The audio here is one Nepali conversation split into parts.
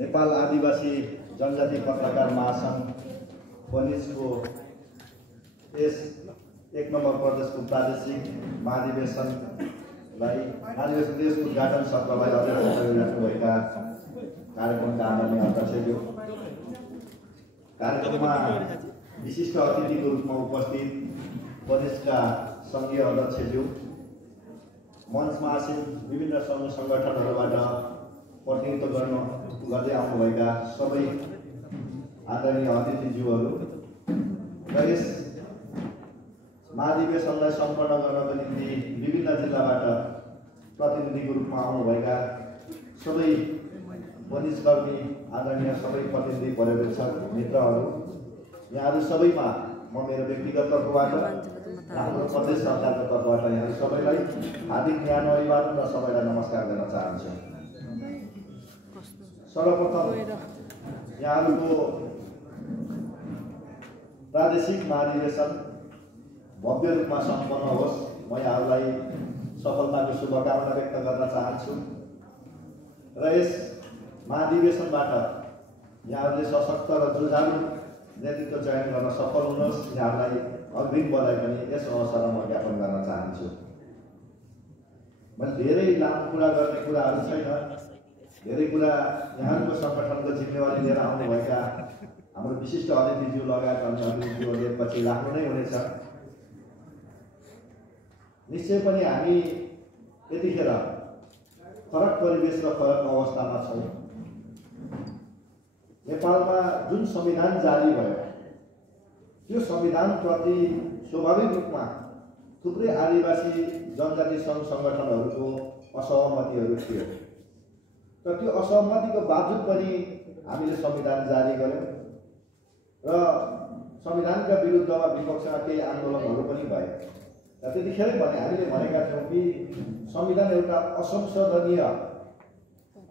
नेपाल आदिवासी जनजाति पत्रकार महासंघ पनिजको यस 1 नम्बर प्रदेशको प्रादेशिक महाधिवेशनलाई आदिवासी देशको उद्घाटन सत्रलाई अध्यक्षता गरिराख्नुभएका कार्यक्रमका आदरणीय अध्यक्षज्यू, कार्यक्रममा विशिष्ट अतिथिको रूपमा उपस्थित प्रदेशका संघीय अध्यक्षज्यू, मञ्चमा आसीन विभिन्न सङ्घ सङ्गठनहरूबाट प्रतिनिधित्व गर्दै आउनुभएका सबै आदरणीय अतिथिज्यूहरू र यस महाधिवेशनलाई सम्पन्न गर्नको निम्ति विभिन्न जिल्लाबाट प्रतिनिधिको रूपमा आउनुभएका सबै वरिष्ठकर्मी, आदरणीय सबै प्रतिनिधि पर्यवेक्षक मित्रहरू, यहाँहरू सबैमा म मेरो व्यक्तिगत तर्फबाट हाम्रो प्रदेश सरकारको तर्फबाट यहाँहरू सबैलाई हार्दिक न्यानो अभिवादन र सबैलाई नमस्कार गर्न चाहन्छु। सर्वप्रथम यहाँहरूको प्रादेशिक महाधिवेशन भव्य रूपमा सम्पन्न होस्, म यहाँहरूलाई सफलताको शुभकामना व्यक्त गर्न चाहन्छु र यस महाधिवेशनबाट यहाँहरूले सशक्त र जुझारु नेतृत्व चयन गर्न सफल हुनुहोस्। यहाँहरूलाई अग्रिम बधाई पनि यस अवसरमा म ज्ञापन गर्न चाहन्छु। मैले धेरै लामो कुरा गर्ने कुराहरू छैन, धेरै कुरा यहाँहरूको सङ्गठनको जिम्मेवारी लिएर आउनुभएका हाम्रो विशिष्ट अतिथिज्यू लगायत अन्य अतिथिज्यूहरूले पछि राख्नु नै हुनेछ। निश्चय पनि हामी यतिखेर फरक परिवेश र फरक अवस्थामा छौँ। नेपालमा जुन संविधान जारी भयो त्यो संविधानप्रति स्वाभाविक रूपमा थुप्रै आदिवासी जनजाति सङ्घ सङ्गठनहरूको असहमतिहरू थियो र त्यो असहमतिको बावजुद पनि हामीले संविधान जारी गर्यौँ र संविधानका विरुद्धमा विपक्षमा केही आन्दोलनहरू पनि भए र त्यतिखेरै भने हामीले भनेका थियौँ कि संविधान एउटा असंशोधनीय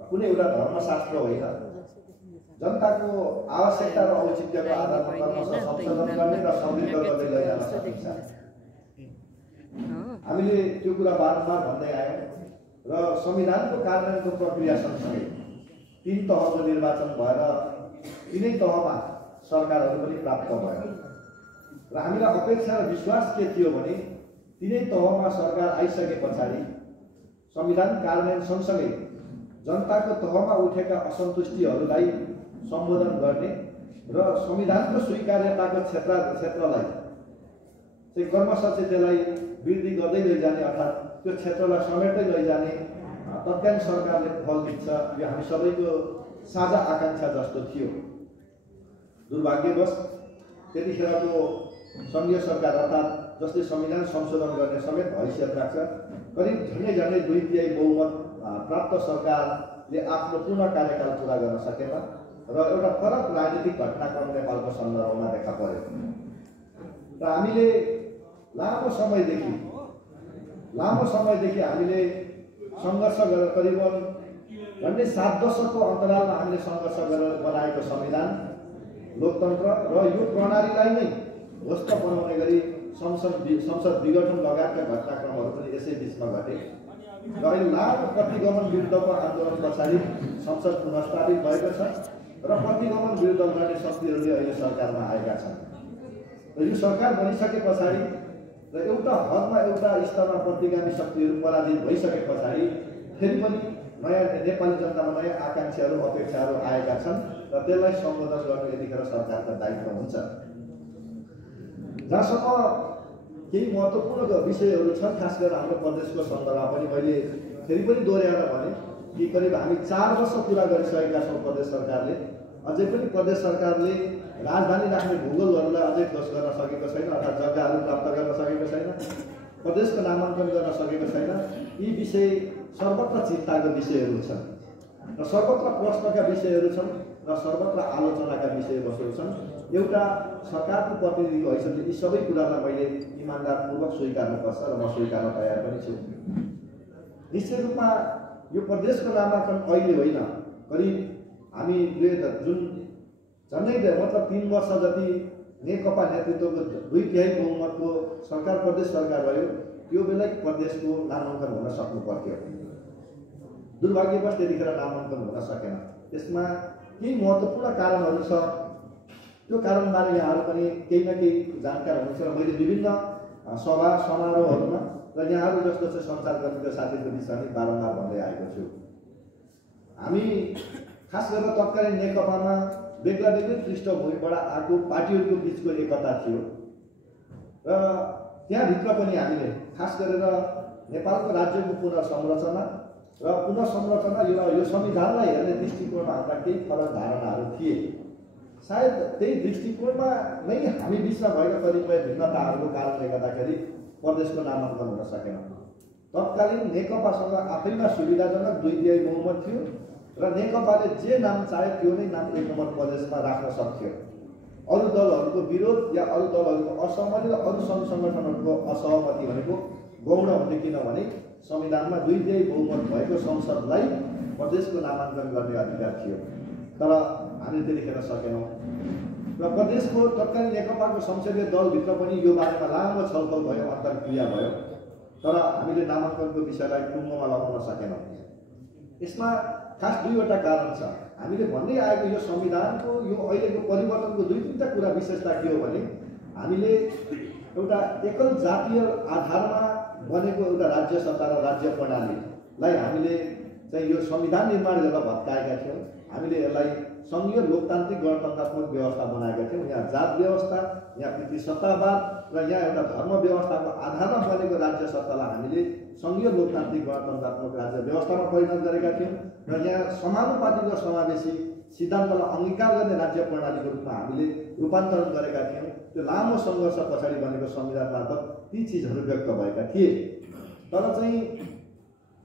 कुनै एउटा धर्मशास्त्र होइन, जनताको आवश्यकता र औचित्यको आधारमा क्रमशः संशोधन गर्ने र समृद्ध गर्दै लैजान सकिन्छ। हामीले त्यो कुरा बारम्बार भन्दै आयौँ र संविधानको कार्यान्वयनको प्रक्रिया सँगसँगै 3 तहको निर्वाचन भएर 3 तहमा सरकारहरू पनि प्राप्त भयो र हामीलाई अपेक्षा र विश्वास के थियो भने 3 तहमा सरकार आइसके पछाडि संविधान कार्यान्वयन सँगसँगै जनताको तहमा उठेका असन्तुष्टिहरूलाई सम्बोधन गर्ने र संविधानको स्वीकार्यताको क्षेत्रलाई चाहिँ क्रमशः चाहिँ त्यसलाई वृद्धि गर्दै लैजाने अर्थात् त्यो क्षेत्रलाई समेट्दै लैजाने तत्कालीन सरकारले फल दिन्छ, यो हामी सबैको साझा आकाङ्क्षा जस्तो थियो। दुर्भाग्यवश त्यतिखेरको सङ्घीय सरकार अर्थात् जसले संविधान संशोधन गर्ने समेत हैसियत राख्छ, करिब झन्डै 2/3 बहुमत प्राप्त सरकारले आफ्नो पूर्ण कार्यकाल पुरा गर्न सकेन र एउटा फरक राजनीतिक घटनाक्रम नेपालको सन्दर्भमा देखा पर्यो र हामीले लामो समयदेखि हामीले सङ्घर्ष गरेर करिबन झन्डै 7 दशकको अन्तरालमा हामीले सङ्घर्ष गरेर बनाएको संविधान, लोकतन्त्र र यो प्रणालीलाई नै ध्वस्त बनाउने गरी संसद विघटन लगायतका घटनाक्रमहरू पनि यसै बिचमा घटे र अहिले लामो प्रतिगमन विरुद्धको आन्दोलन पछाडि संसद पुनर्स्थापित भएको छ र प्रतिगमन विरुद्ध गर्ने शक्तिहरूले अहिले सरकारमा आएका छन् र यो सरकार बनिसके पछाडि र एउटा हदमा एउटा स्तरमा प्रतिगामी शक्तिहरू पराजित भइसके पछाडि फेरि पनि नयाँ नेपाली जनतामा नयाँ आकाङ्क्षाहरू अपेक्षाहरू आएका छन् र त्यसलाई सम्बोधन गर्नु यतिखेर सरकारको दायित्व हुन्छ। जहाँसम्म केही महत्त्वपूर्ण विषयहरू छन्, खास गरेर हाम्रो प्रदेशको सन्दर्भमा पनि मैले फेरि पनि दोहोऱ्याएर भने कि करिब हामी 4 वर्ष पुरा गरिसकेका छौँ प्रदेश सरकारले। अझै पनि प्रदेश सरकारले राजधानी राख्ने भूगोलहरूलाई अझै ठोस गर्न सकेको छैन, अर्थात् जग्गाहरू प्राप्त गर्न सकेको छैन, प्रदेशको नामाङ्कन गर्न सकेको छैन। यी विषय सर्वत्र चिन्ताको विषयहरू छन् र सर्वत्र प्रश्नका विषयहरू छन् र सर्वत्र आलोचनाका विषयवस्तुहरू छन्। एउटा सरकारको प्रतिनिधिको हैसियतले यी सबै कुरालाई मैले इमान्दारपूर्वक स्वीकार्नुपर्छ र म स्वीकार्न तयार पनि छु। निश्चित रूपमा यो प्रदेशको नामाङ्कन अहिले होइन, करिब हामीले जुन झन्डै मतलब 3 वर्ष जति नेकपा नेतृत्वको 2/3 बहुमतको सरकार प्रदेश सरकार भयो, त्यो बेला प्रदेशको नामाङ्कन हुन सक्नु पर्थ्यो। दुर्भाग्यवश त्यतिखेर नामाङ्कन हुन सकेन त्यसमा केही महत्त्वपूर्ण कारणहरू छ। त्यो कारणबारे यहाँहरू पनि केही न केही जानकार हुनुहुन्छ र मैले विभिन्न सभा समारोहहरूमा र यहाँहरू जस्तो चाहिँ सञ्चारकर्मीका साथीको बिचमा पनि बारम्बार भन्दै आएको छु। हामी खास गरेर तत्कालीन नेकपामा बेग्ला बेग्लै पृष्ठभूमिबाट आएको पार्टीहरूको बिचको एकता थियो र त्यहाँभित्र पनि हामीले खास गरेर नेपालको राज्यको पुनर्संरचना र पुनर्संरचना यो संविधानलाई हेर्ने दृष्टिकोणमा हाम्रा केही फरक धारणाहरू थिए। सायद त्यही दृष्टिकोणमा नै हामी बिचमा भएका कतिपय भिन्नताहरूको कारणले गर्दाखेरि प्रदेशको नामाङ्कन हुन सकेन। तत्कालीन नेकपासँग आफैमा सुविधाजनक 2/3 बहुमत थियो र नेकपाले जे नाम चाहे त्यो नै नाम 1 नम्बर प्रदेशमा राख्न सक्थ्यो। अरू दलहरूको विरोध या अरू दलहरूको असहमति र अरू सङ्घ सङ्गठनहरूको असहमति भनेको गौण हुन्थ्यो, किनभने संविधानमा 2/3 बहुमत भएको संसदलाई प्रदेशको नामाङ्कन गर्ने अधिकार थियो। तर हामीले त्यतिखेर सकेनौँ र प्रदेशको तत्कालीन नेकपाको संसदीय दलभित्र पनि यो बारेमा लामो छलफल भयो, अन्तर्क्रिया भयो, तर हामीले नामाङ्कनको विषयलाई टुङ्गोमा लगाउन सकेनौँ। यसमा खास 2वटा कारण छ। हामीले भन्दै आएको यो संविधानको यो अहिलेको परिवर्तनको 2-3टा कुरा विशेषता के हो भने हामीले एउटा एकल जातीय आधारमा बनेको एउटा राज्य सत्ता र राज्य प्रणालीलाई हामीले चाहिँ यो संविधान निर्माण गरेर भत्काएका थियौँ। हामीले यसलाई सङ्घीय लोकतान्त्रिक गणतन्त्रात्मक व्यवस्था बनाएका थियौँ। यहाँ जात व्यवस्था, यहाँ पितृसत्तावाद र यहाँ एउटा धर्म व्यवस्थाको आधारमा बनेको राज्य सत्तालाई हामीले सङ्घीय लोकतान्त्रिक गणतन्त्रात्मक राज्य व्यवस्थामा परिणत गरेका थियौँ र यहाँ समानुपातिक र समावेशी सिद्धान्तलाई अङ्गीकार गर्ने राज्य प्रणालीको रूपमा हामीले रूपान्तरण गरेका थियौँ। त्यो लामो सङ्घर्ष पछाडि बनेको संविधान मार्फत ती चिजहरू व्यक्त भएका थिए। तर चाहिँ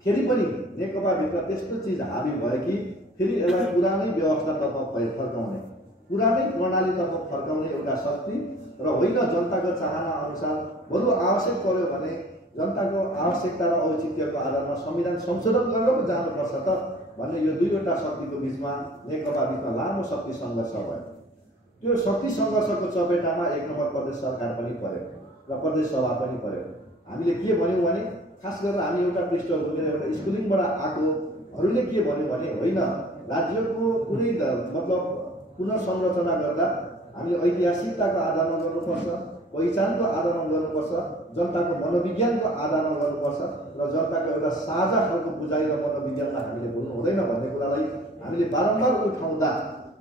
फेरि पनि नेकपाभित्र त्यस्तो चिज हाबी भयो कि फेरि यसलाई पुरानै व्यवस्थातर्फ फर्काउने, पुरानै प्रणालीतर्फ फर्काउने एउटा शक्ति र होइन जनताको चाहना अनुसार बरु आवश्यक पर्यो भने जनताको आवश्यकता र औचित्यको आधारमा संविधान संशोधन गरेर पो जानुपर्छ त भन्ने यो 2वटा शक्तिको बिचमा नेकपा बिचमा लामो शक्ति सङ्घर्ष भयो। त्यो शक्ति सङ्घर्षको चपेटामा 1 नम्बर प्रदेश सरकार पनि पर्यो र प्रदेश सभा पनि पर्यो। हामीले के भन्यौँ भने खास गरेर हामी एउटा पृष्ठभूमि एउटा स्कुलिङबाट आएकोहरूले के भन्यो भने होइन, राज्यको कुनै मतलब पुनर्संरचना गर्दा हामीले ऐतिहासिकताको आधारमा गर्नुपर्छ, पहिचानको आधारमा गर्नुपर्छ, जनताको मनोविज्ञानको आधारमा गर्नुपर्छ र जनताको एउटा साझा खालको बुझाइ र मनोविज्ञानलाई हामीले भुल्नु हुँदैन भन्ने कुरालाई हामीले बारम्बार उठाउँदा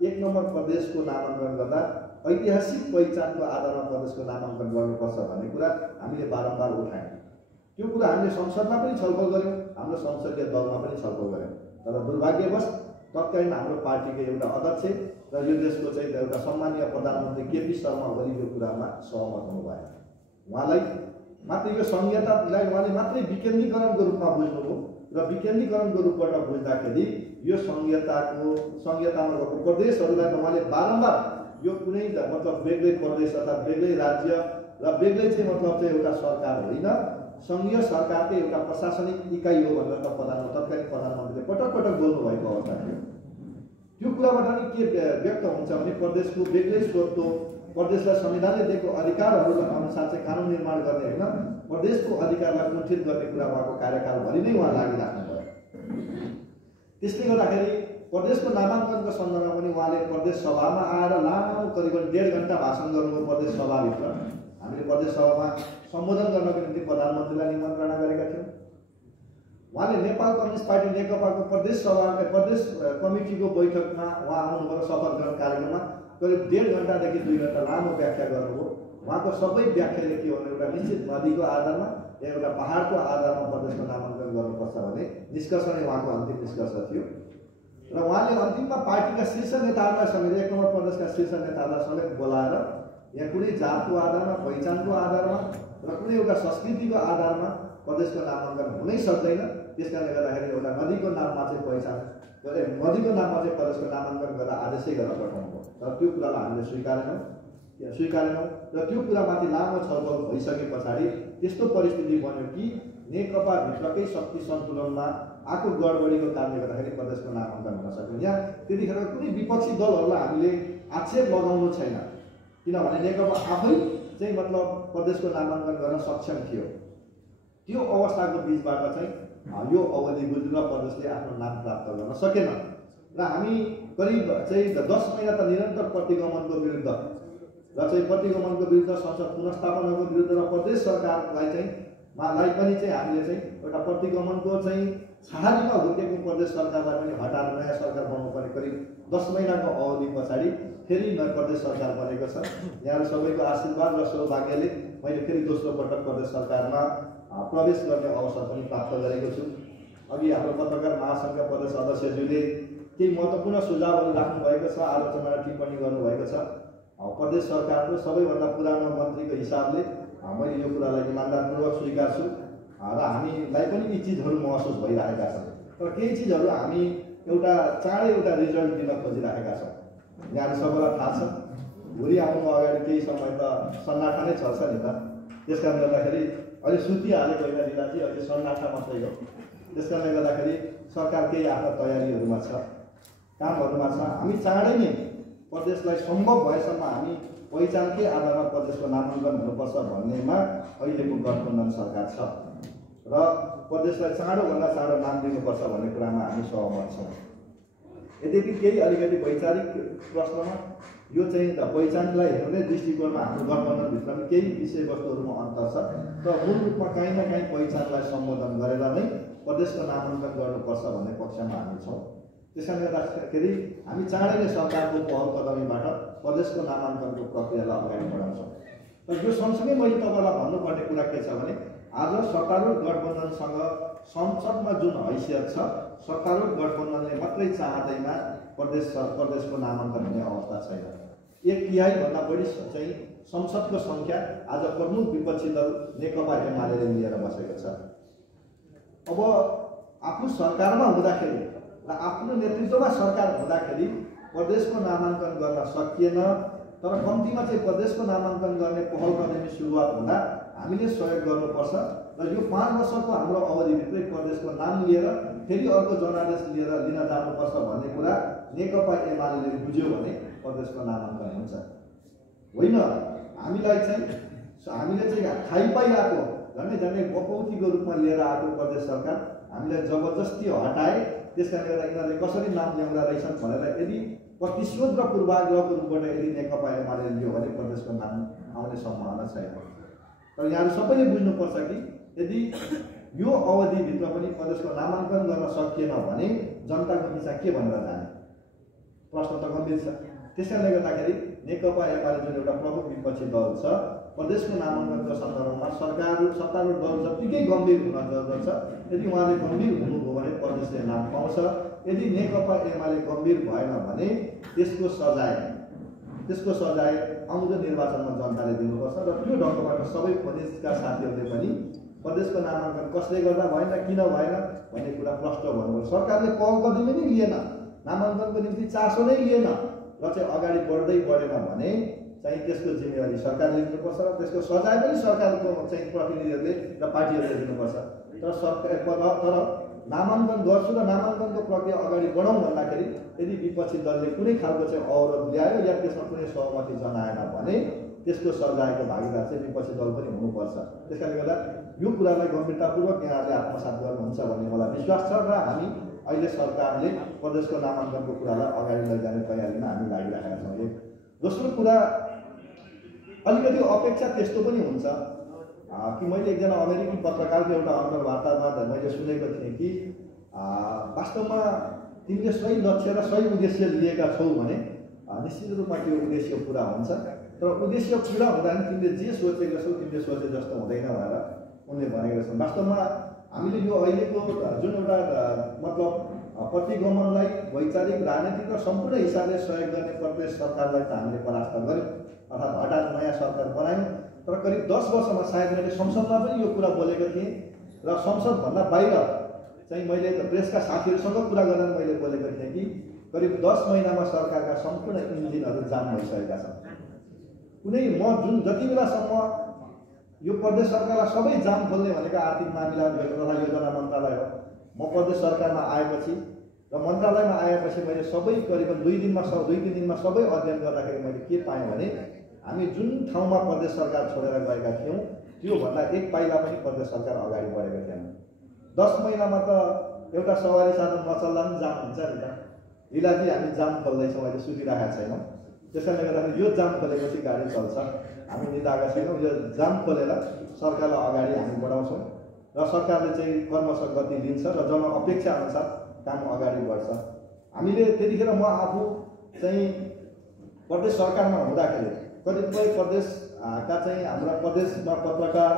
1 नम्बर प्रदेशको नामाङ्कन गर्दा ऐतिहासिक पहिचानको आधारमा प्रदेशको नामाङ्कन गर्नुपर्छ भन्ने कुरा हामीले बारम्बार उठायौँ। त्यो कुरा हामीले संसदमा पनि छलफल गऱ्यौँ, हाम्रो संसदीय दलमा पनि छलफल गऱ्यौँ। तर दुर्भाग्यवश तत्कालीन हाम्रो पार्टीको एउटा अध्यक्ष र यो देशको चाहिँ एउटा सम्मानीय प्रधानमन्त्री केपी शर्मा ओली यो कुरामा सहमत हुनुभयो। उहाँलाई मात्र यो संहितालाई उहाँले मात्रै विकेन्द्रीकरणको रूपमा बुझ्नुभयो र विकेन्द्रीकरणको रूपबाट बुझ्दाखेरि यो संहितामा गएको प्रदेशहरूलाई त उहाँले बारम्बार यो कुनै मतलब बेग्लै प्रदेश अथवा बेग्लै राज्य र बेग्लै चाहिँ मतलब चाहिँ एउटा सरकार होइन, सङ्घीय सरकारकै एउटा प्रशासनिक इकाइ हो भनेर त तत्कालीन प्रधानमन्त्रीले पटक पटक बोल्नुभएको अवस्था थियो। त्यो कुराबाट नि के व्यक्त हुन्छ भने प्रदेशको बेग्लै स्वतः प्रदेशलाई संविधानले दिएको अधिकारहरू अनुसार चाहिँ कानुन निर्माण गर्ने होइन, प्रदेशको अधिकारलाई कुण्ठित गर्ने कुरा उहाँको कार्यकालभरि नै उहाँ लागिराख्नु भयो। त्यसले गर्दाखेरि प्रदेशको नामाङ्कनको सन्दर्भमा पनि उहाँले प्रदेश सभामा आएर लामो करिबन 1.5 घण्टा भाषण गर्नुभयो प्रदेश सभाभित्र। हामीले प्रदेश सभामा सम्बोधन गर्नको निम्ति प्रधानमन्त्रीलाई निमन्त्रणा गरेका थियौँ। उहाँले नेपाल कम्युनिस्ट पार्टी नेकपाको प्रदेश कमिटीको बैठकमा उहाँ आउनुभयो शपथ ग्रहण कार्यक्रममा करिब 1.5 घण्टादेखि 2 घण्टा लामो व्याख्या गर्नुभयो। उहाँको सबै व्याख्याले के भने एउटा निश्चित नदीको आधारमा या एउटा पहाडको आधारमा प्रदेशको नामाङ्कन गर्नुपर्छ भन्ने निष्कर्ष नै उहाँको अन्तिम निष्कर्ष थियो। र उहाँले अन्तिममा पार्टीका शीर्ष नेताहरूलाई समेत 1 नम्बर प्रदेशका शीर्ष नेताहरूलाई समेत बोलाएर यहाँ कुनै जातको आधारमा, पहिचानको आधारमा र कुनै एउटा संस्कृतिको आधारमा प्रदेशको नामाङ्कन हुनै सक्दैन। त्यसकारणले गर्दाखेरि एउटा नदीको नाममा चाहिँ पहिचान गरे, नदीको नाममा चाहिँ प्रदेशको नामाङ्कन गरेर आदेशै गरेर पठाउनुभयो। तर त्यो कुरालाई हामीले स्वीकारेनौँ र त्यो कुरामाथि लामो छलफल भइसके पछाडि त्यस्तो परिस्थिति बन्यो कि नेकपाभित्रकै शक्ति सन्तुलनमा आएको गडबडीको कारणले गर्दाखेरि प्रदेशको नामाङ्कन हुन सक्यो। यहाँ त्यतिखेर कुनै विपक्षी दलहरूलाई हामीले आक्षेप लगाउनु छैन, किनभने नेकपा आफै चाहिँ मतलब प्रदेशको नामाङ्कन गर्न सक्षम थियो। त्यो अवस्थाको बिचबाट चाहिँ यो अवधि गुज्रेर प्रदेशले आफ्नो नाम प्राप्त गर्न सकेन। र हामी करिब चाहिँ 10 महिना त निरन्तर प्रतिगमनको विरुद्ध र चाहिँ प्रतिगमनको विरुद्ध संसद पुनर्स्थापनाको विरुद्ध र प्रदेश सरकारलाई चाहिँ पनि चाहिँ हामीले चाहिँ एउटा प्रतिगमनको चाहिँ छहारीमा हुर्केको प्रदेश सरकारलाई पनि हटाएर नयाँ सरकार बनाउनुपर्ने करिब 10 महिनाको अवधि पछाडि फेरि नयाँ प्रदेश सरकार बनेको छ। यहाँ सबैको आशीर्वाद र सौभाग्यले मैले फेरि दोस्रो पटक प्रदेश सरकारमा प्रवेश गर्ने अवसर पनि प्राप्त गरेको छु। अघि हाम्रो पत्रकार महासङ्घका प्रदेश अध्यक्षज्यूले केही महत्त्वपूर्ण सुझावहरू राख्नुभएको छ, आलोचना र टिप्पणी गर्नुभएको छ। प्रदेश सरकारको सबैभन्दा पुरानो मन्त्रीको हिसाबले मैले यो कुरालाई इमान्दारपूर्वक स्वीकार्छु र हामीलाई पनि यी चिजहरू महसुस भइरहेका छन्। तर केही चिजहरू हामी चाँडै एउटा रिजल्ट दिन खोजिरहेका छौँ। यहाँ सबैलाई थाहा छ, भोलि आउनु अगाडि केही समय त सन्नाटा नै चल्छ नि त। त्यस कारणले गर्दाखेरि अहिले सुतिहालेको होइन जिल्लाजी, अहिले सन्नाटा मात्रै हो। त्यस कारणले गर्दाखेरि सरकार केही आफ्नो तयारीहरूमा छ, कामहरूमा छ। हामी चाँडै नै प्रदेशलाई सम्भव भएसम्म हामी पहिचानकै आधारमा प्रदेशको नामाङ्कन हुनुपर्छ भन्नेमा अहिलेको गठबन्धन सरकार छ र प्रदेशलाई चाँडोभन्दा चाँडो नाम दिनुपर्छ भन्ने कुरामा हामी सहमत छौँ। यद्यपि केही अलिकति वैचारिक प्रश्नमा यो चाहिँ पहिचानलाई हेर्ने दृष्टिकोणमा हाम्रो गठबन्धनभित्रमा केही विषयवस्तुहरूमा अन्तर छ, तर मूल रूपमा काहीँ न काहीँ पहिचानलाई सम्बोधन गरेर नै प्रदेशको नामाङ्कन गर्नुपर्छ भन्ने पक्षमा हामी छौँ। त्यसैले गर्दाखेरि हामी चाँडै नै सरकारको पहल कदमीबाट प्रदेशको नामाङ्कनको प्रक्रियालाई अगाडि बढाउँछौँ। तर यो सँगसँगै मैले तपाईँलाई भन्नुपर्ने कुरा के छ भने आज सत्तारूढ गठबन्धनसँग संसदमा जुन हैसियत छ, सत्तारूढ गठबन्धनले मात्रै चाहँदैमा प्रदेशको नामाङ्कन हुने अवस्था छैन। 1/3 बढी चाहिँ संसदको सङ्ख्या आज प्रमुख विपक्षी दल नेकपा एमाले लिएर बसेको छ। अब आफू सरकारमा हुँदाखेरि र आफ्नो नेतृत्वमा सरकार हुँदाखेरि प्रदेशको नामाङ्कन गर्न सकिएन, तर कम्तीमा चाहिँ प्रदेशको नामाङ्कन गर्ने पहल कदमी सुरुवात हुँदा हामीले सहयोग गर्नुपर्छ र यो 5 वर्षको हाम्रो अवधिभित्रै प्रदेशको नाम लिएर फेरि अर्को जनादेश लिन जानुपर्छ भन्ने कुरा नेकपा एमाले बुझ्यो भने प्रदेशको नामाङ्कन हुन्छ। होइन, हामीले चाहिँ खाइपाइआएको झन्डै बपौतीको रूपमा लिएर आएको प्रदेश सरकार हामीलाई जबरजस्ती हटाए। त्यसकारणले गर्दा यिनीहरूले कसरी नाम ल्याउँदा रहेछन् भनेर यदि प्रतिशोध र पूर्वाग्रहको रूपबाट यदि नेकपा एमाले लियो भने प्रदेशको नाम आउने सम्भावना छैन। तर यहाँहरू सबैले बुझ्नुपर्छ कि यदि यो अवधिभित्र पनि प्रदेशको नामाङ्कन गर्न सकिएन भने जनताको दिशा के भनेर जाने प्रश्न त गम्भीर छ। त्यसैले गर्दाखेरि नेकपा एमाले जुन एउटा प्रमुख विपक्षी दल छ, प्रदेशको नामाङ्कनको सन्दर्भमा सत्तारूढ दल जत्तिकै गम्भीर हुन जरुरत छ। यदि उहाँले गम्भीर हुनुभयो भने प्रदेशले नाम पाउँछ। यदि नेकपा एमाले गम्भीर भएन भने त्यसको सजाय आउँदो निर्वाचनमा जनताले दिनुपर्छ र त्यो ढङ्गबाट सबै प्रदेशका साथीहरूले पनि प्रदेशको नामाङ्कन कसले गर्दा भएन, किन भएन भन्ने कुरा प्रष्ट भन्नुपर्छ। सरकारले पहल कदमी नै लिएन, नामाङ्कनको निम्ति चासो नै लिएन र चाहिँ अगाडि बढेन भने चाहिँ त्यसको जिम्मेवारी सरकारले लिनुपर्छ र त्यसको सजाय पनि सरकारको चाहिँ प्रतिनिधिहरूले र पार्टीहरूले दिनुपर्छ। तर नामाङ्कन गर्छु र नामाङ्कनको प्रक्रिया अगाडि बढाउँ भन्दाखेरि यदि विपक्षी दलले कुनै खालको चाहिँ अवरोध ल्यायो या त्यसमा कुनै सहमति जनाएन भने त्यसको सजायको भागीदार चाहिँ विपक्षी दल पनि हुनुपर्छ। त्यसकारणले गर्दा यो कुरालाई गम्भीरतापूर्वक यहाँहरूले आत्मसात गर्नुहुन्छ भन्ने मलाई विश्वास छ र हामी अहिले सरकारले प्रदेशको नामाङ्कनको कुरालाई अगाडि लैजाने तयारीमा हामी लागिरहेका छौँ। दोस्रो कुरा, अलिकति अपेक्षा त्यस्तो पनि हुन्छ कि मैले एकजना अमेरिकी पत्रकारको एउटा अन्तर्वार्तामा मैले सुनेको थिएँ कि वास्तवमा तिमीले सही लक्ष्य र सही उद्देश्य लिएका छौ भने निश्चित रूपमा त्यो उद्देश्य पुरा हुन्छ, तर उद्देश्य पुरा हुँदा पनि तिमीले जे सोचेको छौ तिमीले सोचे जस्तो हुँदैन भनेर उनले भनेका छन्। वास्तवमा हामीले यो अहिलेको जुन एउटा मतलब प्रतिगमनलाई वैचारिक, राजनीतिक र सम्पूर्ण हिसाबले सहयोग गर्ने प्रदेश सरकारलाई त हामीले परास्त गऱ्यौँ, अर्थात् हटाएर नयाँ सरकार बनायौँ। तर करिब 10 वर्षमा सायद मैले संसदमा पनि यो कुरा बोलेको थिएँ र संसदभन्दा बाहिर चाहिँ मैले प्रेसका साथीहरूसँग कुरा गर्दा मैले बोलेको थिएँ कि करिब 10 महिनामा सरकारका सम्पूर्ण इन्जिनहरू जाम भइसकेका छन्। जुन जति बेलासम्म यो प्रदेश सरकारलाई सबै जाम खोल्ने भनेको आर्थिक मामिला तथा योजना मन्त्रालय हो। म प्रदेश सरकारमा आएपछि र मन्त्रालयमा आएपछि मैले सबै करिबन 2-3 दिनमा सबै अध्ययन गर्दाखेरि मैले के पाएँ भने हामी जुन ठाउँमा प्रदेश सरकार छोडेर गएका थियौँ त्योभन्दा एक पाइला पनि प्रदेश सरकार अगाडि बढेको थिएन। 10 महिनामा त एउटा सवारी साधन नचल्दा पनि जाम हुन्छ नि त। इलाजी हामी जाम खोल्दैछौँ, अहिले सुतिरहेका छैनौँ। त्यसैले गर्दाखेरि यो जाम खोलेपछि गाडी चल्छ। हामी निधाएका छैनौँ। यो जाम खोलेर सरकारलाई अगाडि हामी बढाउँछौँ र सरकारले चाहिँ कर्मशः गति लिन्छ र जनअपेक्षा अनुसार काम अगाडि बढ्छ। हामीले त्यतिखेर म आफू चाहिँ प्रदेश सरकारमा हुँदाखेरि कतिपय प्रदेशका चाहिँ हाम्रा प्रदेशमा पत्रकार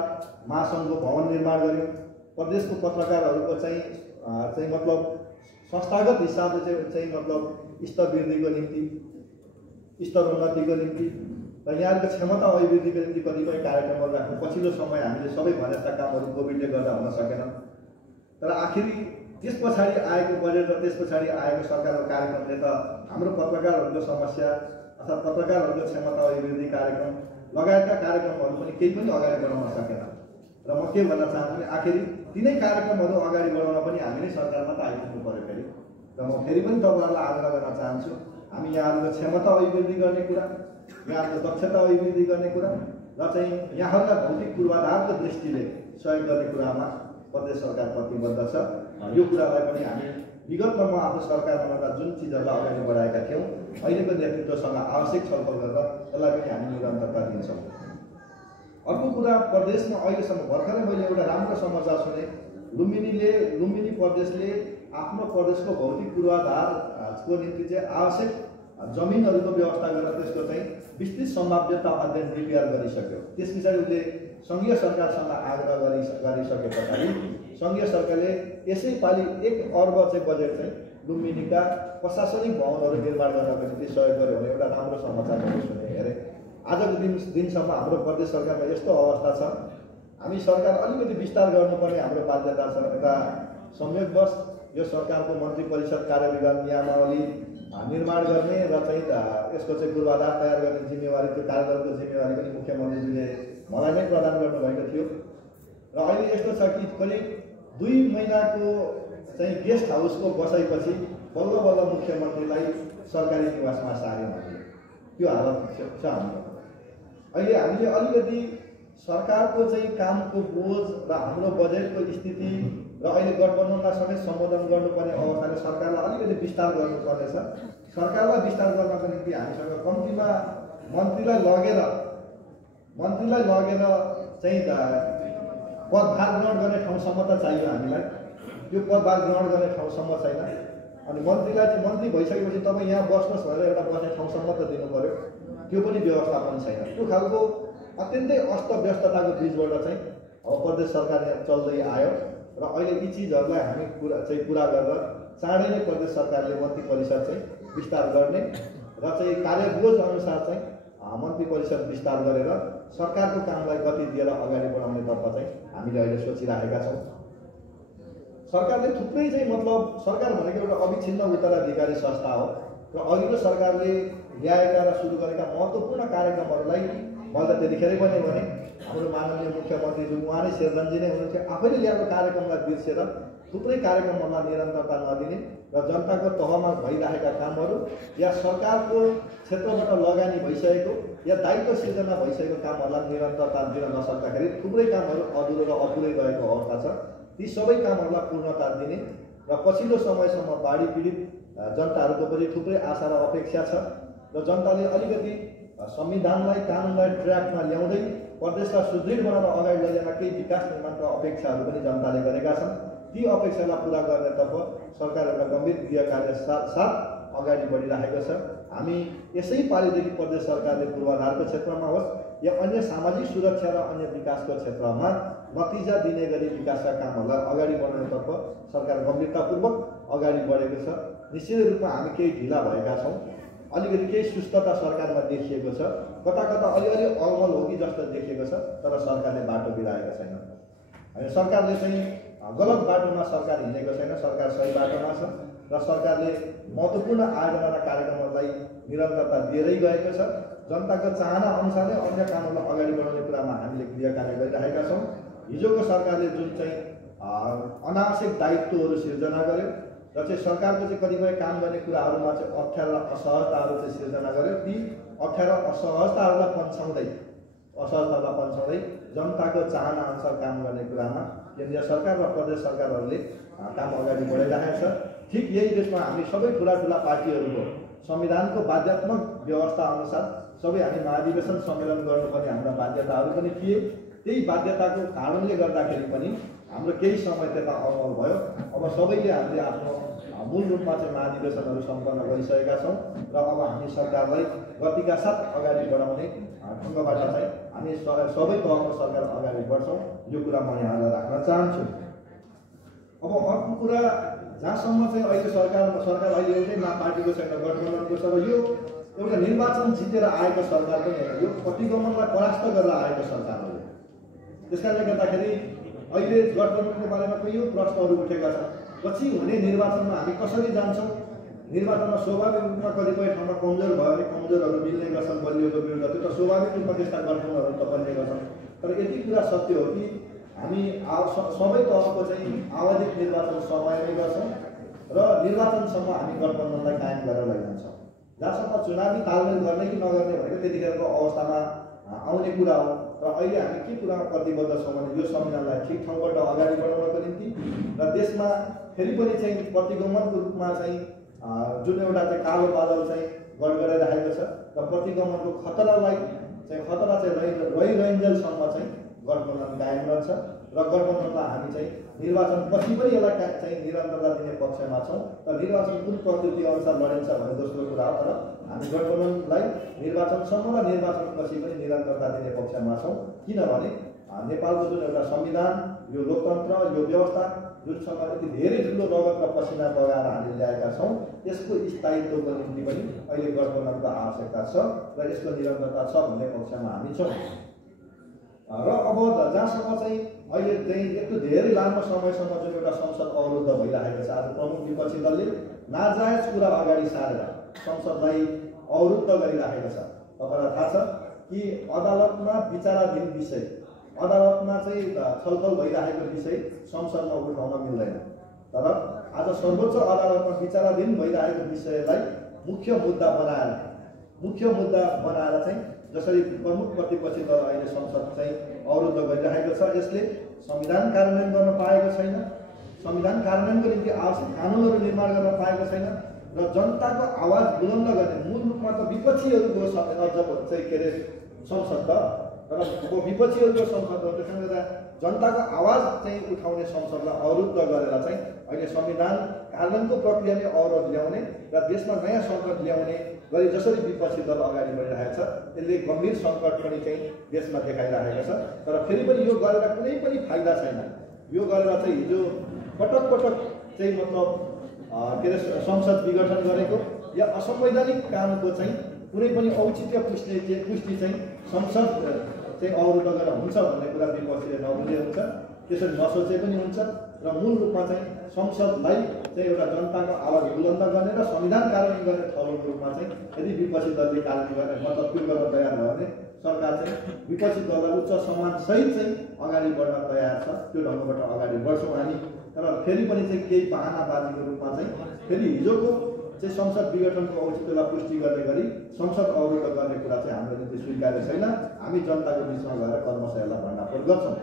महासङ्घको भवन निर्माण गऱ्यौँ। प्रदेशको पत्रकारहरूको चाहिँ मतलब संस्थागत हिसाबले चाहिँ मतलब स्तर वृद्धिको निम्ति, स्तर उन्नतिको निम्ति र यहाँको क्षमता अभिवृद्धिको निम्ति कतिपय कार्यक्रमहरू राख्यौँ। पछिल्लो समय हामीले सबै भनेका कामहरू कोभिडले गर्दा हुन सकेन। तर आखिरी त्यस पछाडि आएको बजेट र त्यस पछाडि आएको सरकारको कार्यक्रमले त हाम्रो पत्रकारहरूको समस्या अथवा पत्रकारहरूको क्षमता अभिवृद्धि कार्यक्रम लगायतका कार्यक्रमहरू पनि केही पनि अगाडि बढाउन सकेन। र म के भन्न चाहन्छु भने आखिरी तिनै कार्यक्रमहरू अगाडि बढाउन पनि हामीले सरकारमा त आइपुग्नु पर्यो फेरि। र म फेरि पनि तपाईँहरूलाई आग्रह गर्न चाहन्छु, हामी यहाँहरूको क्षमता अभिवृद्धि गर्ने कुरा, यहाँहरूको दक्षता अभिवृद्धि गर्ने कुरा र चाहिँ यहाँहरूका भौतिक पूर्वाधारको दृष्टिले सहयोग गर्ने कुरामा प्रदेश सरकार प्रतिबद्ध छ। यो कुरालाई पनि हामी विगतमा म आफ्नो सरकारमा रहँदा जुन चिजहरूलाई अगाडि बढाएका थियौँ, अहिलेको नेतृत्वसँग आवश्यक छलफल गरेर यसलाई पनि हामी निरन्तरता दिन्छौँ। अर्को कुरा, प्रदेशमा अहिलेसम्म भर्खरै मैले एउटा राम्रो समाचार सुने। लुम्बिनी प्रदेशले आफ्नो प्रदेशको भौतिक पूर्वाधारको निम्ति चाहिँ आवश्यक जमिनहरूको व्यवस्था गरेर त्यसको चाहिँ विस्तृत सम्भाव्यता अध्ययन प्रिपेयर गरिसक्यो। त्यस पछाडि उसले सङ्घीय सरकारसँग आग्रह गरिसके पछाडि सङ्घीय सरकारले यसै पालि 1 अर्ब चाहिँ बजेट चाहिँ लुम्बिनीका प्रशासनिक भवनहरू निर्माण गर्नको निम्ति सहयोग गर्यो भने एउटा राम्रो समाचार मैले सुने। हेरेँ आजको दिनसम्म हाम्रो प्रदेश सरकारमा यस्तो अवस्था छ, हामी सरकार अलिकति विस्तार गर्नुपर्ने हाम्रो बाध्यता छ। एउटा संयोगवश यो सरकारको मन्त्री परिषद कार्यविभाग नियमावली निर्माण गर्ने र चाहिँ यसको चाहिँ पूर्वाधार तयार गर्ने जिम्मेवारी, त्यो कार्यदलको जिम्मेवारी पनि मुख्यमन्त्रीजीले मलाई नै प्रदान गर्नुभएको थियो। र अहिले यस्तो छ कि करिब 2 महिनाको चाहिँ गेस्ट हाउसको बसाइपछि बल्ल बल्ल मुख्यमन्त्रीलाई सरकारी निवासमा सार्यौँ हामीले। त्यो हालत छ हाम्रो। अहिले हामीले अलिकति सरकारको चाहिँ कामको बोझ र हाम्रो बजेटको स्थिति र अहिले गठबन्धनलाई समेत सम्बोधन गर्नुपर्ने अवस्थाले सरकारलाई अलिकति विस्तार गर्नुपर्नेछ। सरकारलाई विस्तार गर्नको निम्ति हामीसँग कम्तीमा मन्त्रीलाई लगेर चाहिँ पदभार ग्रहण गर्ने ठाउँसम्म त चाहियो हामीलाई। त्यो पदभार ग्रहण गर्ने ठाउँसम्म छैन। अनि मन्त्रीलाई चाहिँ मन्त्री भइसकेपछि तपाईँ यहाँ बस्नुहोस् भनेर एउटा बस्ने ठाउँसम्म त दिनु पर्यो, त्यो पनि व्यवस्थापन छैन। त्यो खालको अत्यन्तै अस्तव्यस्तताको बिचबाट चाहिँ अब प्रदेश सरकार यहाँ चल्दै आयो र अहिले यी चिजहरूलाई हामी पुरा गरेर चाँडै नै प्रदेश सरकारले मन्त्री परिषद चाहिँ विस्तार गर्ने र चाहिँ कार्यबोझ अनुसार चाहिँ मन्त्री परिषद विस्तार गरेर सरकारको कामलाई गति दिएर अगाडि बढाउनेतर्फ चाहिँ हामीले अहिले सोचिरहेका छौँ। सरकारले थुप्रै चाहिँ मतलब सरकार भनेको एउटा अविच्छिन्न उत्तराधिकारी संस्था हो र अघिल्लो सरकारले ल्याएका र सुरु गरेका महत्त्वपूर्ण कार्यक्रमहरूलाई मैले त त्यतिखेरै पनि भने हाम्रो माननीय मुख्यमन्त्रीज्यू उहाँ नै शेरधनजी नै हुनुहुन्थ्यो, आफैले ल्याएको कार्यक्रमलाई बिर्सेर थुप्रै कार्यक्रमहरूलाई निरन्तरता नदिने र जनताको तहमा भइरहेका कामहरू या सरकारको क्षेत्रबाट लगानी भइसकेको या दायित्व सिर्जना भइसकेको कामहरूलाई निरन्तरता दिन नसक्दाखेरि थुप्रै कामहरू अधुरो र अपुरै रहेको अवस्था छ। ती सबै कामहरूलाई पूर्णता दिने र पछिल्लो समयसम्म बाढी पीडित जनताहरूको पनि थुप्रै आशा र अपेक्षा छ र जनताले अलिकति संविधानलाई कानुनलाई ट्र्याकमा ल्याउँदै प्रदेशलाई सुदृढ बनाएर अगाडि लैजान केही विकास निर्माणका अपेक्षाहरू पनि जनताले गरेका छन्। ती अपेक्षालाई पुरा गर्नेतर्फ सरकार एउटा गम्भीर गृह कार्य साथ अगाडि बढिरहेको छ। हामी यसै पालिदेखि प्रदेश सरकारले पूर्वाधारको क्षेत्रमा होस् या अन्य सामाजिक सुरक्षा र अन्य विकासको क्षेत्रमा नतिजा दिने गरी विकासका कामहरूलाई अगाडि बढाउनेतर्फ सरकार गम्भीरतापूर्वक अगाडि बढेको छ। निश्चित रूपमा हामी केही ढिला भएका छौँ, अलिकति केही सुस्तता सरकारमा देखिएको छ, कता कता अलिअलि अलमल हो कि जस्तो देखिएको छ, तर सरकारले बाटो बिराएको छैन। अनि सरकारले चाहिँ गलत बाटोमा सरकार हिँडेको छैन, सरकार सही बाटोमा छ र सरकारले महत्त्वपूर्ण आयोजना र कार्यक्रमहरूलाई निरन्तरता दिएरै गएको छ। जनताको चाहना अनुसार नै अन्य कामहरूलाई अगाडि बढाउने कुरामा हामीले गृह कार्य गरिरहेका छौँ। हिजोको सरकारले जुन चाहिँ अनावश्यक दायित्वहरू सिर्जना गर्यो र चाहिँ सरकारको चाहिँ कतिपय काम गर्ने कुराहरूमा चाहिँ अप्ठ्यारो र असहजताहरू चाहिँ सिर्जना गर्यो, ती अप्ठ्यारो असहजताहरूलाई पन्छाउँदै जनताको चाहना अनुसार काम गर्ने कुरामा केन्द्रीय सरकार र प्रदेश सरकारहरूले काम अगाडि बढाइरहेको छ। ठिक यही देशमा हामी सबै ठुला पार्टीहरूको संविधानको बाध्यात्मक व्यवस्था अनुसार सबै हामी महाधिवेशन सम्मेलन गर्नुपर्ने हाम्रा बाध्यताहरू पनि थिए। त्यही बाध्यताको कारणले गर्दाखेरि पनि हाम्रो केही समय त्यता अमल भयो। अब सबैले हामीले आफ्नो मूल रूपमा चाहिँ महाधिवेशनहरू सम्पन्न गरिसकेका छौँ र अब हामी सरकारलाई गतिका साथ अगाडि बढाउने ढङ्गबाट चाहिँ हामी सबै तहको सरकार अगाडि बढ्छौँ। यो कुरा म यहाँलाई राख्न चाहन्छु। अब अर्को कुरा, जहाँसम्म चाहिँ अहिले सरकार अहिले एउटै पार्टीको छैन, गठबन्धनको छ र यो एउटा निर्वाचन जितेर आएको सरकार पनि होइन, यो प्रतिगमनलाई परास्त गरेर आएको सरकार हो। त्यसकारणले गर्दाखेरि अहिले गठबन्धनको बारेमा पनि यो प्रश्नहरू उठेका छन्। पछि हुने निर्वाचनमा हामी कसरी जान्छौँ? निर्वाचनमा स्वाभाविक रूपमा कतिपय ठाउँमा कमजोर भयो भने कमजोरहरू मिल्ने गर्छन् बलियोको विरुद्ध, त्यो त स्वाभाविक रूपमा त्यस्ता गठबन्धनहरू त बन्ने गर्छन्। तर यति कुरा सत्य हो कि हामी सबै तहको चाहिँ आवधिक निर्वाचन समयमै गर्छौँ र निर्वाचनसम्म हामी गठबन्धनलाई कायम गरेर लैजान्छौँ। जहाँसम्म चुनावी तालमेल गर्ने कि नगर्ने भनेको त्यतिखेरको अवस्थामा आउने कुरा हो। र अहिले हामी के कुरामा प्रतिबद्ध छौँ भने यो संविधानलाई ठिक ठाउँबाट अगाडि बढाउनको निम्ति र देशमा फेरि पनि चाहिँ प्रतिगमनको रूपमा चाहिँ जुन एउटा चाहिँ कालो बादल चाहिँ गडगडाइरहेको छ र प्रतिगमनको खतरा चाहिँ रहिरहन्जेलसम्म चाहिँ गठबन्धन कायम रहन्छ र गठबन्धनलाई हामी चाहिँ निर्वाचन पछि पनि यसलाई चाहिँ निरन्तरता दिने पक्षमा छौँ। र निर्वाचन कुन प्रकृति अनुसार लडिन्छ भने दोस्रो कुरा हो, तर हामी गठबन्धनलाई निर्वाचनसम्म र निर्वाचन पछि पनि निरन्तरता दिने पक्षमा छौँ। किनभने नेपालको जुन एउटा संविधान, यो लोकतन्त्र, यो व्यवस्था जुनसँग यति धेरै ठुलो रगत र पसिना बगाएर हामीले ल्याएका छौँ, त्यसको स्थायित्वको निम्ति पनि अहिले गठबन्धनको आवश्यकता छ र यसको निरन्तरता छ भन्ने पक्षमा हामी छौँ। र अब जहाँसम्म चाहिँ अहिले चाहिँ यत्रो धेरै लामो समयसम्म जुन एउटा संसद अवरुद्ध भइरहेको छ, आज प्रमुख विपक्षी दलले नाजायज कुरा अगाडि सारेर संसदलाई अवरुद्ध गरिराखेको छ। तपाईँलाई थाहा छ कि अदालतमा विचाराधीन विषय, अदालतमा चाहिँ छलफल भइरहेको विषय संसदमा उठाउन मिल्दैन। तर आज सर्वोच्च अदालतमा विचाराधीन भइरहेको विषयलाई मुख्य मुद्दा बनाएर चाहिँ जसरी प्रमुख प्रतिपक्षी दल अहिले संसद चाहिँ अवरुद्ध गरिरहेको छ, यसले संविधान कार्यान्वयन गर्न पाएको छैन, संविधान कार्यान्वयनको निम्ति आवश्यक कानुनहरू निर्माण गर्न पाएको छैन र जनताको आवाज बुलन्द गर्ने मूल रूपमा त विपक्षीहरूको चाहिँ के अरे संसद त, तर विपक्षीहरूको संसद हो। त्यसले गर्दा जनताको आवाज चाहिँ उठाउने संसदलाई अवरुद्ध गरेर चाहिँ अहिले संविधान कार्यान्वयनको प्रक्रियाले अवरोध ल्याउने र देशमा नयाँ सङ्कट ल्याउने गरी जसरी विपक्षी दल अगाडि बढिरहेको छ, यसले गम्भीर सङ्कट पनि चाहिँ देशमा देखाइरहेको छ। तर फेरि पनि यो गरेर कुनै पनि फाइदा छैन। यो गरेर चाहिँ हिजो पटक चाहिँ मतलब के अरे संसद विघटन गरेको या असंवैधानिक कामको चाहिँ कुनै पनि औचित्य पुष्टि चाहिँ संसद चाहिँ अवरुद्ध गरेर हुन्छ भन्ने कुरा विपक्षीले नबुझे हुन्छ, त्यसरी नसोचे पनि हुन्छ। र मूल रूपमा चाहिँ संसदलाई चाहिँ एउटा जनताको आवाज बुलन्द गर्ने र संविधान कार्यान्वयन गर्ने ठाउँको रूपमा चाहिँ यदि विपक्षी दलले कार्यान्वयन गर्ने मतलब त्यो गर्न तयार भयो भने सरकार चाहिँ विपक्षी दललाई उच्च सम्मानसहित चाहिँ अगाडि बढ्न तयार छ। त्यो ढङ्गबाट अगाडि बढ्छौँ हामी। तर फेरि पनि चाहिँ केही बहानाबाजीको रूपमा चाहिँ फेरि हिजोको चाहिँ संसद विघटनको औचित्यलाई पुष्टि गर्ने गरी संसद अवरुद्ध गर्ने कुरा चाहिँ हाम्रो निम्ति स्वीकार्य छैन। हामी जनताको बिचमा गएर कर्मशयलाई भण्डाफोड गर्छौँ।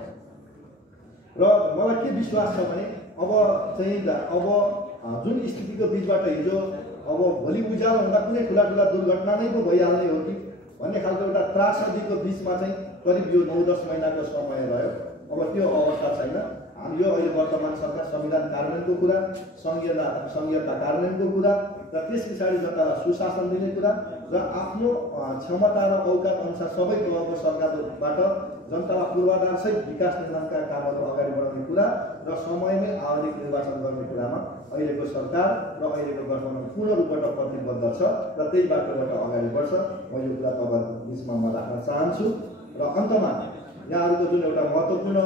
र मलाई के विश्वास छ भने अब जुन स्थितिको बिचबाट हिजो अब भोलि उज्यालो हुँदा कुनै ठुला दुर्घटना नै पो भइहाल्ने हो कि भन्ने खालको एउटा त्रासदीको बिचमा चाहिँ करिब यो 9-10 महिनाको समय रह्यो। अब त्यो अवस्था छैन। हामी यो अहिले वर्तमान सरकार संविधान कार्यान्वयनको कुरा, संघीयता कार्यान्वयनको कुरा र त्यस पछाडि जनतालाई सुशासन दिने कुरा र आफ्नो क्षमता र औकात अनुसार सबै तहको सरकारबाट जनतालाई पूर्वाधारसहित विकास निर्माणका कामहरू अगाडि बढाउने कुरा र समयमै आवधिक निर्वाचन गर्ने कुरामा अहिलेको सरकार र अहिलेको गठबन्धन पूर्ण रूपबाट प्रतिबद्ध छ र त्यही बाटोबाट अगाडि बढ्छ। म यो कुरा तपाईँहरूको बिचमा म राख्न चाहन्छु। र अन्तमा यहाँहरूको जुन एउटा महत्त्वपूर्ण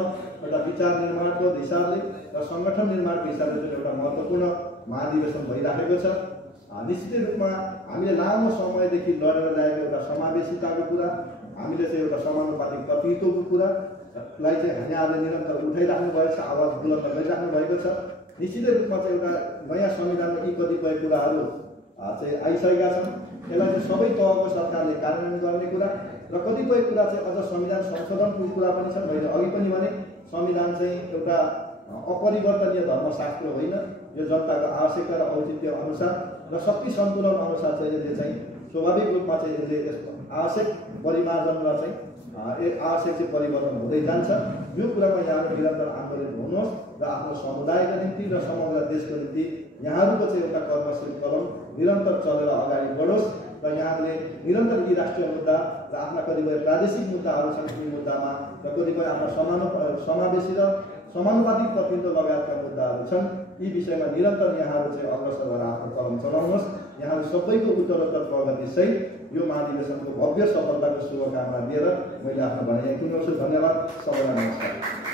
एउटा विचार निर्माणको हिसाबले र सङ्गठन निर्माणको हिसाबले जुन एउटा महत्त्वपूर्ण महाधिवेशन भइराखेको छ, निश्चित रूपमा हामीले लामो समयदेखि लडेर ल्याएको एउटा समावेशिताको कुरा, हामीले चाहिँ एउटा समानुपातिक प्रतिनिधित्वको कुरालाई चाहिँ हामीहरूले निरन्तर उठाइराख्नु भएको छ, आवाज बुलन्द गरिराख्नु भएको छ। निश्चित रूपमा चाहिँ एउटा नयाँ संविधानमा यी कतिपय कुराहरू चाहिँ आइसकेका छन्। यसलाई चाहिँ सबै तहको सरकारले कार्यान्वयन गर्ने कुरा र कतिपय कुरा चाहिँ अझ संविधान संशोधनको कुरा पनि छन्। मैले अघि पनि भने संविधान चाहिँ एउटा अपरिवर्तनीय धर्मशास्त्र होइन, यो जनताको आवश्यकता र औचित्य अनुसार र शक्ति सन्तुलन अनुसार चाहिँ यसले चाहिँ स्वाभाविक रूपमा चाहिँ यसले यस्तो आवश्यक परिमार्जन र चाहिँ आवश्यक चाहिँ परिवर्तन हुँदै जान्छ। यो कुरामा यहाँहरू निरन्तर आन्दोलित हुनुहोस् र आफ्नो समुदायका निम्ति र समग्र देशको निम्ति यहाँहरूको चाहिँ एउटा कर्मशील कलम निरन्तर चलेर अगाडि बढोस् र यहाँले निरन्तर यी राष्ट्रिय मुद्दा र आफ्ना कतिपय प्रादेशिक मुद्दाहरू छन्, यी मुद्दामा र कतिपय आफ्ना समावेशी र समानुपातिक प्रतिनिधित्व लगायतका मुद्दाहरू छन्, यी विषयमा निरन्तर यहाँहरू चाहिँ अग्रसर भएर आफ्नो कलम चलाउनुहोस्। यहाँहरू सबैको उत्तरोत्तर प्रगतिसहित यो महाधिवेशनको भव्य सफलताको शुभकामना दिएर मैले आफ्नो भनाइ यहीँ टुङ्गाउँछु। धन्यवाद, सबैलाई नमस्कार।